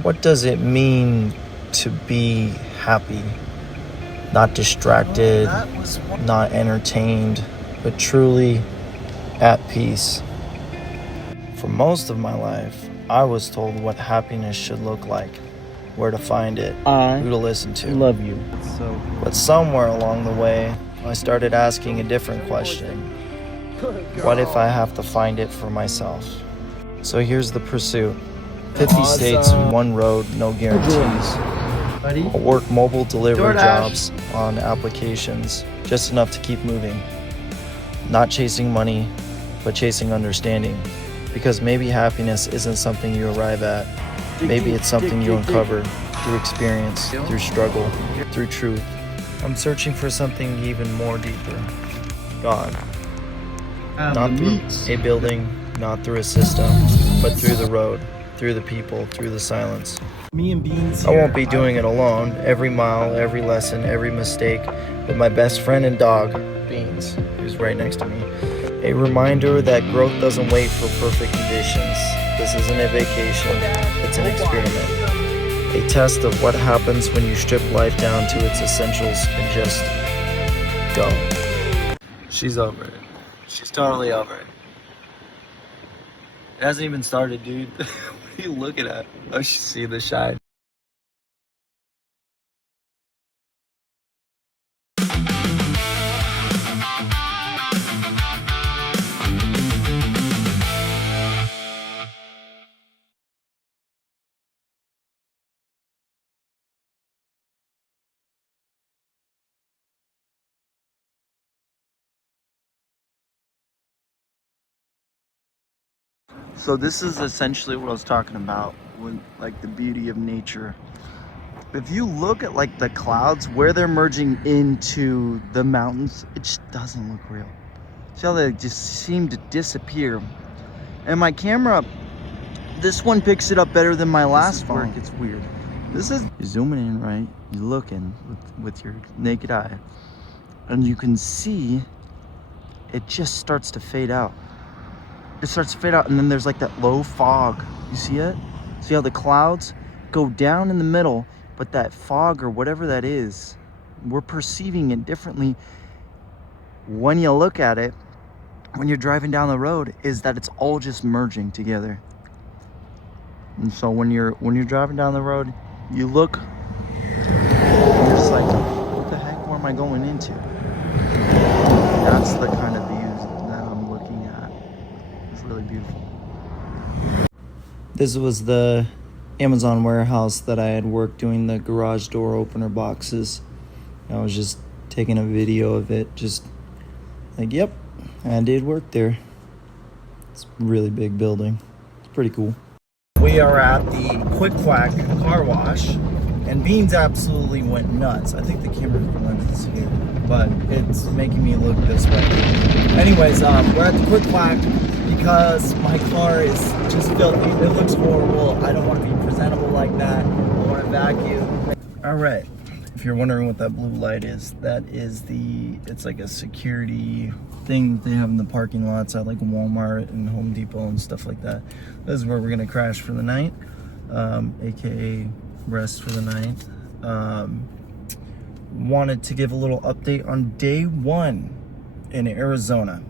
What does it mean to be happy? Not distracted, not entertained, but truly at peace. For most of my life, I was told what happiness should look like, where to find it, who to listen to. Love you. But somewhere along the way, I started asking a different question. What if I have to find it for myself? So here's the pursuit. 50 states, one road, no guarantees. I'll work mobile delivery jobs on applications, just enough to keep moving. Not chasing money, but chasing understanding. Because maybe happiness isn't something you arrive at. Maybe it's something you uncover through experience, through struggle, through truth. I'm searching for something even more deeper. God. Not through a building, not through a system, but through the road, through the people, through the silence. Me and Beans. I won't be doing it alone. Every mile, every lesson, every mistake, with my best friend and dog, Beans, who's right next to me. A reminder that growth doesn't wait for perfect conditions. This isn't a vacation, it's an experiment. A test of what happens when you strip life down to its essentials and just go. She's over it. She's totally over it. It hasn't even started, dude. What are you looking at? Oh, you see the shine. So this is essentially what I was talking about when, like, the beauty of nature. If you look at like the clouds where they're merging into the mountains, it just doesn't look real. See how they just seem to disappear. And my camera, this one picks it up better than my last phone. It's weird. This is, you're zooming in, right? You're looking with your naked eye, and you can see it just starts to fade out. It starts to fade out, and then there's like that low fog. You see it? See how the clouds go down in the middle, but that fog or whatever that is, we're perceiving it differently when you look at it, when you're driving down the road, is that it's all just merging together. And so when you're driving down the road, you look, and you're just like, what the heck, where am I going into? That's the kind of views that I'm looking at. It's really beautiful. This was the Amazon warehouse that I had worked doing the garage door opener boxes. I was just taking a video of it, just like, yep, I did work there. It's a really big building. It's pretty cool. We are at the Quick Quack car wash, and Beans absolutely went nuts. I think the camera lens is here, but it's making me look this way. Anyways, we're at the Quick Quack because my car is just filthy. It looks horrible. I don't want to be presentable like that. I want to vacuum. All right. If you're wondering what that blue light is, that is it's like a security thing that they have in the parking lots at like Walmart and Home Depot and stuff like that. This is where we're gonna crash for the night, aka rest for the night. Wanted to give a little update on day 1 in Arizona.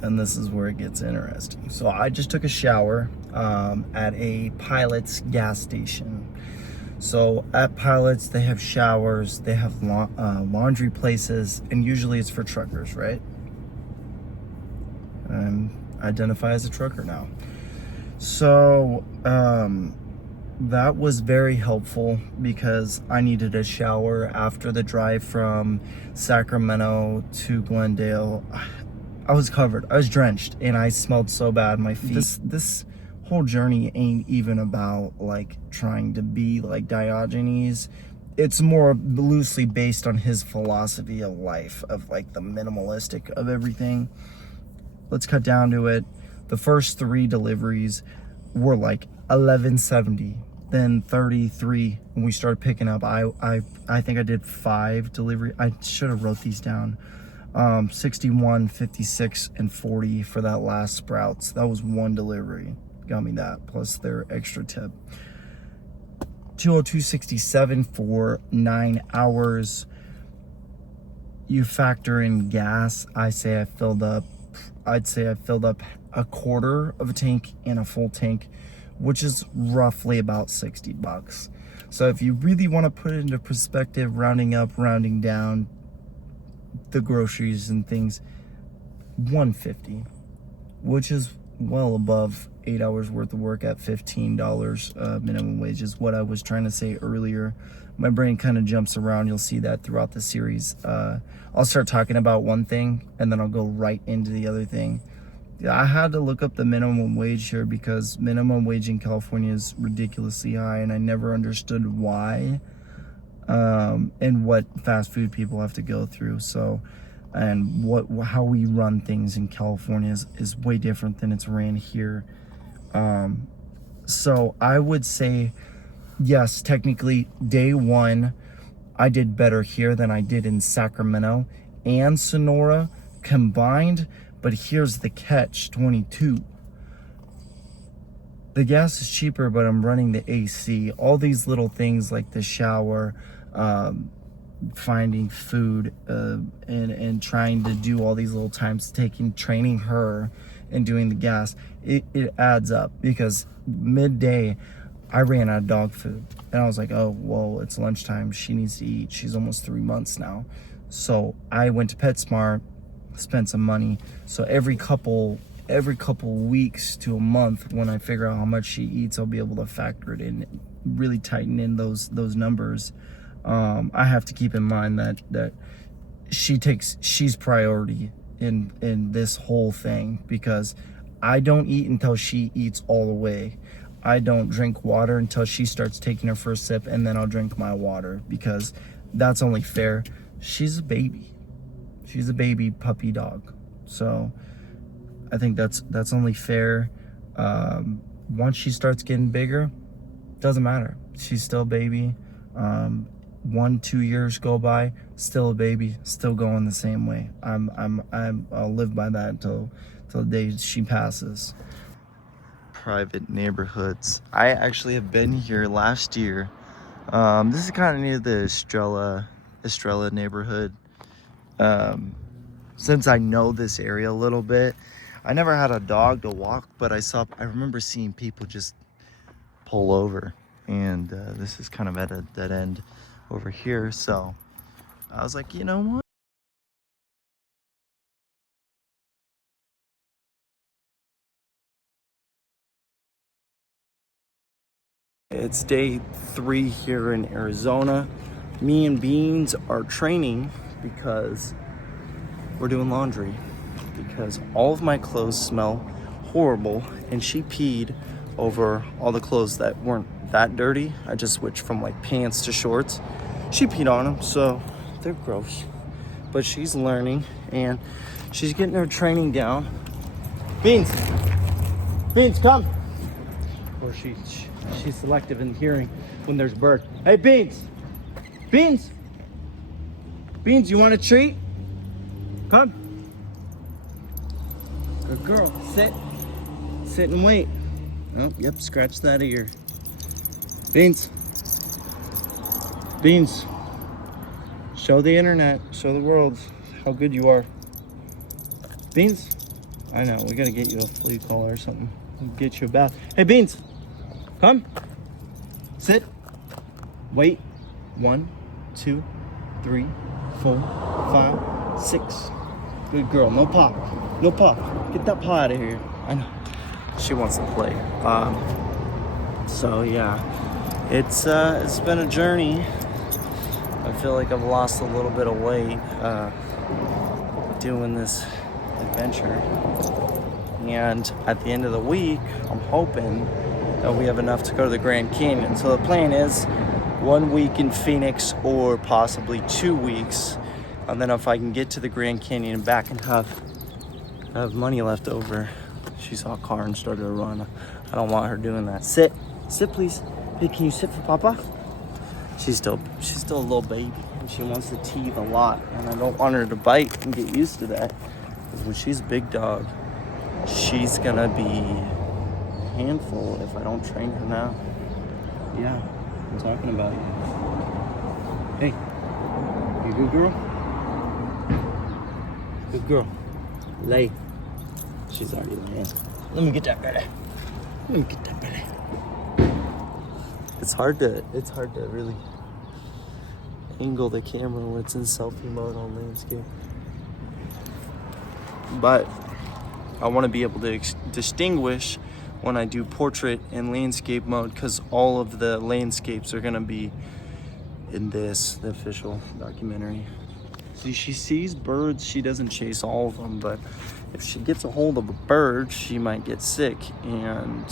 And this is where it gets interesting. So I just took a shower at a Pilot's gas station. So at Pilots, they have showers, they have laundry places, and usually it's for truckers, right? Identify as a trucker now. So that was very helpful because I needed a shower after the drive from Sacramento to Glendale. I was covered, I was drenched, and I smelled so bad. My feet, this whole journey ain't even about like trying to be like Diogenes. It's more loosely based on his philosophy of life, of like the minimalistic of everything. Let's cut down to it. The first 3 deliveries were like $11.70, then 33 when we started picking up. I think I did 5 delivery. I should have wrote these down. 61, 56, and 40 for that last Sprouts. That was 1 delivery. got me that plus their extra tip. 202.67 for 9 hours. You factor in gas, I'd say I filled up a quarter of a tank and a full tank, which is roughly about $60. So if you really want to put it into perspective, rounding up, rounding down, the groceries and things, $150, which is well above 8 hours worth of work at $15 minimum wage is what I was trying to say earlier. My brain kind of jumps around. You'll see that throughout the series. I'll start talking about one thing and then I'll go right into the other thing. I had to look up the minimum wage here because minimum wage in California is ridiculously high, and I never understood why and what fast food people have to go through. So, and how we run things in California is way different than it's ran here. So I would say, yes, technically day one, I did better here than I did in Sacramento and Sonora combined. But here's the catch, 22. The gas is cheaper, but I'm running the AC. All these little things like the shower, finding food, and trying to do all these little times, training her and doing the gas, it adds up, because midday I ran out of dog food and I was like, oh, well, it's lunchtime, she needs to eat. She's almost 3 months now. So I went to PetSmart, spent some money. So every couple weeks to a month, when I figure out how much she eats, I'll be able to factor it in, really tighten in those numbers. I have to keep in mind that she's priority in this whole thing, because I don't eat until she eats all the way. I don't drink water until she starts taking her first sip, and then I'll drink my water, because that's only fair. She's a baby. She's a baby puppy dog. So I think that's only fair. Once she starts getting bigger, doesn't matter. She's still a baby. 1-2 years go by, still a baby, still going the same way. I'll live by that until the day she passes. Private neighborhoods. I actually have been here last year. This is kind of near the Estrella neighborhood. Since I know this area a little bit, I never had a dog to walk, but I remember seeing people just pull over, and this is kind of at a dead end over here. So I was like, you know what? It's day 3 here in Arizona. Me and Beans are training because we're doing laundry, because all of my clothes smell horrible, and she peed over all the clothes that weren't that dirty. I just switched from like pants to shorts. She peed on them, so they're gross. But she's learning and she's getting her training down. Beans, come. Or she's selective in hearing when there's a bird. Hey, Beans, you want a treat? Come. Good girl. Sit and wait. Oh, yep, scratch that ear. Beans, show the internet, show the world how good you are. Beans, I know, we gotta get you a flea collar or something. We'll get you a bath. Hey, Beans, come. Sit. Wait. 1, 2, 3, 4, 5, 6. Good girl. No paw. Get that paw out of here. I know. She wants to play. So yeah, it's been a journey. I feel like I've lost a little bit of weight doing this adventure. And at the end of the week, I'm hoping that we have enough to go to the Grand Canyon. So the plan is 1 week in Phoenix, or possibly 2 weeks. And then if I can get to the Grand Canyon and back and have money left over. She saw a car and started to run. I don't want her doing that. Sit please. Hey, can you sit for Papa? She's still a little baby, and she wants to teeth a lot, and I don't want her to bite and get used to that. Because when she's a big dog, she's gonna be handful if I don't train her now. Yeah, I'm talking about you. Hey, you good girl? Good girl. Lay. She's already laying. Let me get that belly. Let me get that belly. It's hard to really angle the camera when it's in selfie mode on landscape. But I want to be able to distinguish when I do portrait and landscape mode, because all of the landscapes are going to be in the official documentary. See, she sees birds, she doesn't chase all of them, but if she gets a hold of a bird, she might get sick, and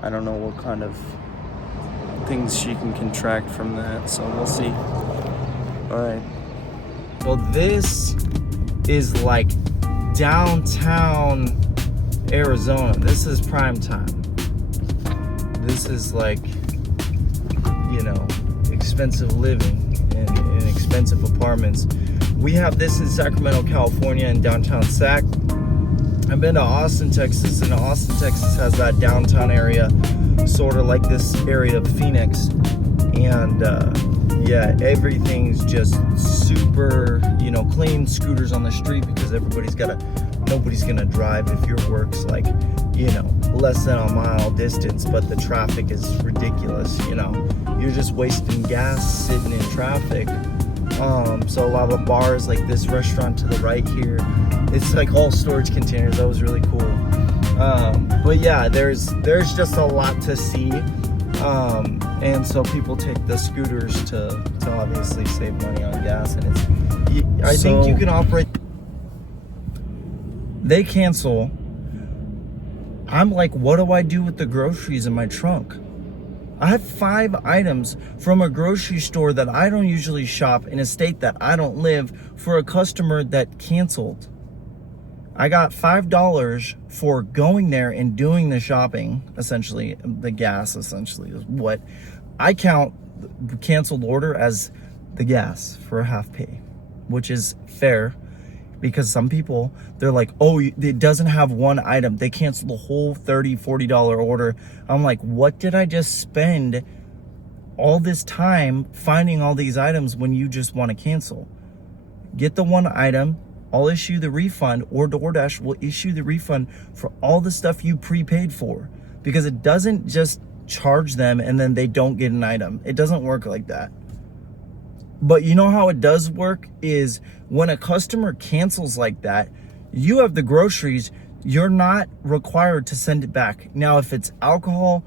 I don't know what kind of things she can contract from that, so we'll see. All right. Well, this is like downtown Arizona. This is prime time. This is like, you know, expensive living and expensive apartments. We have this in Sacramento, California, in downtown Sac. I've been to Austin, Texas, and Austin, Texas has that downtown area, sort of like this area of Phoenix. And yeah, everything's just super, you know, clean. Scooters on the street because nobody's gonna drive if your work's like, you know, less than a mile distance, but the traffic is ridiculous, you know. You're just wasting gas sitting in traffic. So a lot of bars, like this restaurant to the right here, it's like all storage containers. That was really cool. But yeah, there's just a lot to see. And so people take the scooters to obviously save money on gas, and I think you can operate. They cancel. I'm like, what do I do with the groceries in my trunk? I have 5 items from a grocery store that I don't usually shop in a state that I don't live for a customer that canceled. I got $5 for going there and doing the shopping, essentially, the gas, essentially, is what I count canceled order as the gas for a half pay, which is fair because some people, they're like, oh, it doesn't have one item. They cancel the whole $30, $40 order. I'm like, what did I just spend all this time finding all these items when you just want to cancel? Get the one item. I'll issue the refund, or DoorDash will issue the refund for all the stuff you prepaid for, because it doesn't just charge them and then they don't get an item. It doesn't work like that. But you know how it does work is when a customer cancels like that, you have the groceries, you're not required to send it back. Now, if it's alcohol,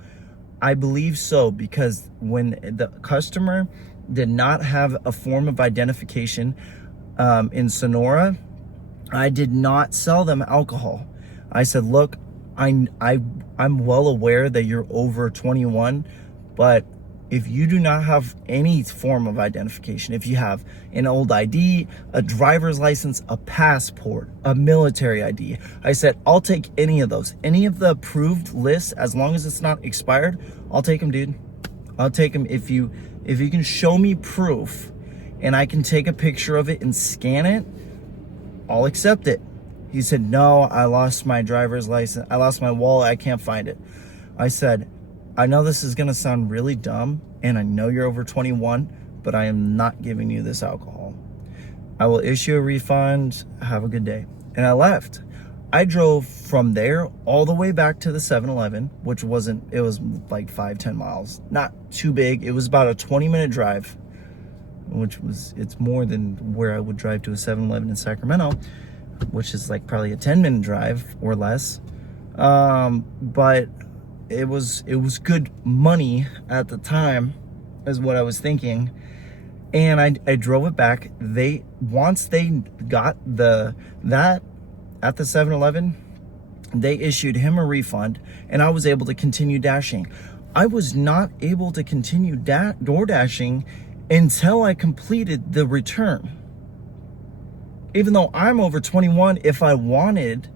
I believe so, because when the customer did not have a form of identification in Sonora, I did not sell them alcohol. I said, look, I'm well aware that you're over 21, but if you do not have any form of identification, if you have an old ID, a driver's license, a passport, a military ID, I said, I'll take any of those. Any of the approved lists, as long as it's not expired, I'll take them, dude. I'll take them. If you can show me proof and I can take a picture of it and scan it, I'll accept it. He said, no, I lost my driver's license. I lost my wallet. I can't find it. I said, I know this is going to sound really dumb, and I know you're over 21, but I am not giving you this alcohol. I will issue a refund. Have a good day. And I left. I drove from there all the way back to the 7-Eleven, which it was like 5-10 miles. Not too big. It was about a 20-minute drive, it's more than where I would drive to a 7-Eleven in Sacramento, which is like probably a 10-minute drive or less. But it was good money at the time, is what I was thinking. And I drove it back. Once they got that at the 7-Eleven, they issued him a refund, and I was able to continue dashing. I was not able to continue door dashing until I completed the return. Even though I'm over 21, if I wanted,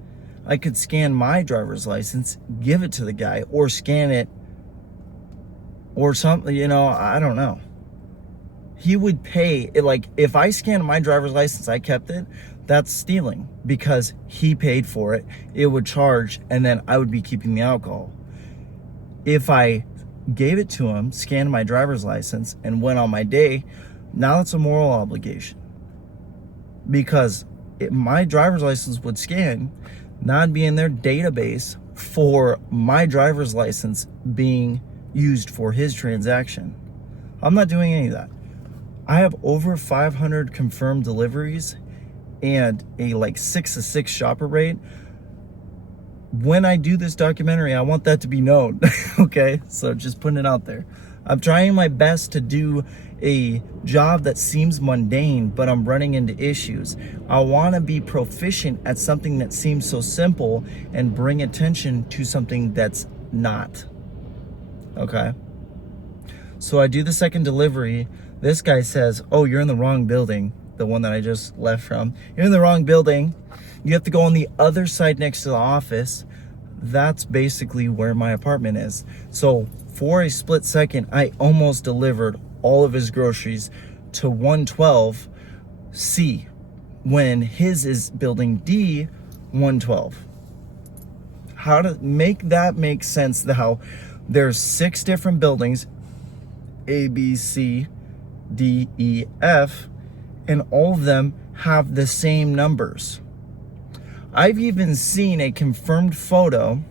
I could scan my driver's license, give it to the guy, or scan it, or something, you know, I don't know. He would pay, like, if I scanned my driver's license, I kept it, that's stealing, because he paid for it, it would charge, and then I would be keeping the alcohol. If I gave it to him, scanned my driver's license, and went on my day, now it's a moral obligation. Because my driver's license would scan, not be in their database for my driver's license being used for his transaction. I'm not doing any of that. I have over 500 confirmed deliveries and a like 6-to-6 shopper rate. When I do this documentary, I want that to be known. Okay, so just putting it out there. I'm trying my best to do a job that seems mundane, but I'm running into issues. I want to be proficient at something that seems so simple and bring attention to something that's not. Okay, so I do the second delivery. This guy says, oh, you're in the wrong building. The one that I just left from. You're in the wrong building. You have to go on the other side next to the office. That's basically where my apartment is. So for a split second, I almost delivered all of his groceries to 112C when his is building D 112. How to make that make sense? How there's 6 different buildings, A, B, C, D, E, F, and all of them have the same numbers. I've even seen a confirmed photo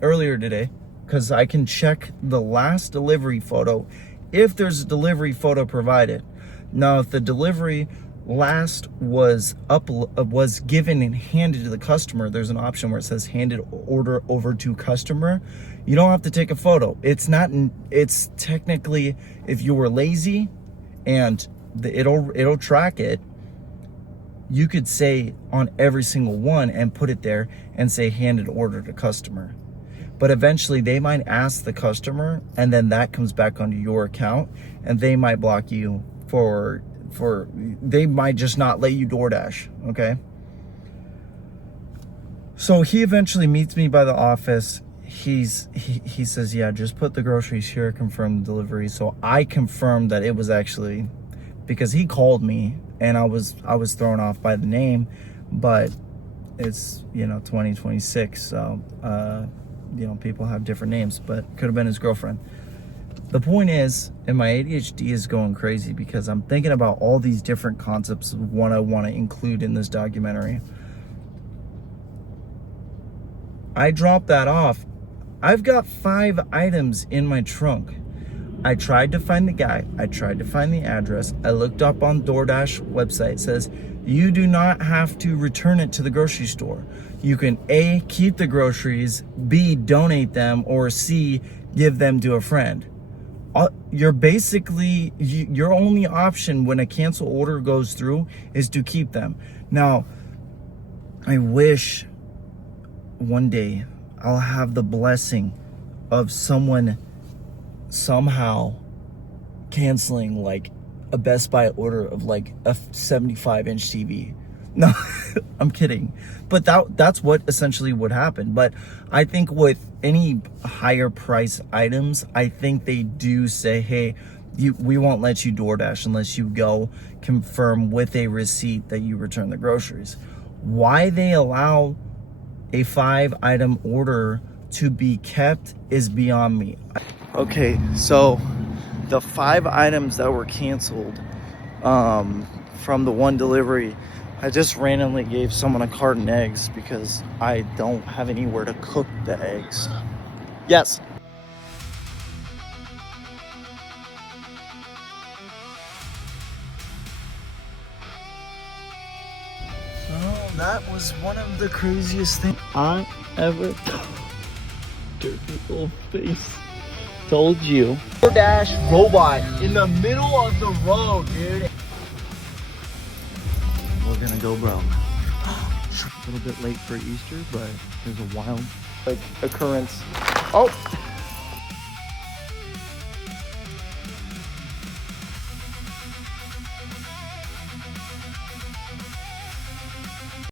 earlier today, because I can check the last delivery photo if there's a delivery photo provided. Now, if the delivery last was given and handed to the customer, there's an option where it says handed order over to customer. You don't have to take a photo. It's technically, if you were lazy and it'll track it, you could say on every single one and put it there and say handed order to customer. But eventually they might ask the customer, and then that comes back onto your account, and they might block you they might just not let you DoorDash, okay? So he eventually meets me by the office. He says, yeah, just put the groceries here, confirm the delivery. So I confirmed that it was actually, because he called me and I was thrown off by the name, but it's, 2026, so people have different names, but could have been his girlfriend. The point is, and my ADHD is going crazy because I'm thinking about all these different concepts of what I want to include in this documentary. I dropped that off. I've got 5 items in my trunk. I tried to find the guy. I tried to find the address. I looked up on DoorDash website. It says, you do not have to return it to the grocery store. You can A, keep the groceries, B, donate them, or C, give them to a friend. You're basically, your only option when a cancel order goes through is to keep them. Now, I wish one day I'll have the blessing of someone somehow canceling like a Best Buy order of like a 75-inch TV. No, I'm kidding. But that's what essentially would happen. But I think with any higher price items, I think they do say, hey, we won't let you DoorDash unless you go confirm with a receipt that you return the groceries. Why they allow a 5-item order to be kept is beyond me. Okay, so the 5 items that were canceled from the one delivery, I just randomly gave someone a carton of eggs because I don't have anywhere to cook the eggs. Yes. So that was one of the craziest things I ever dirty little face told you. DoorDash robot in the middle of the road, dude. We're gonna go broke. A little bit late for Easter, but there's a wild occurrence. Oh,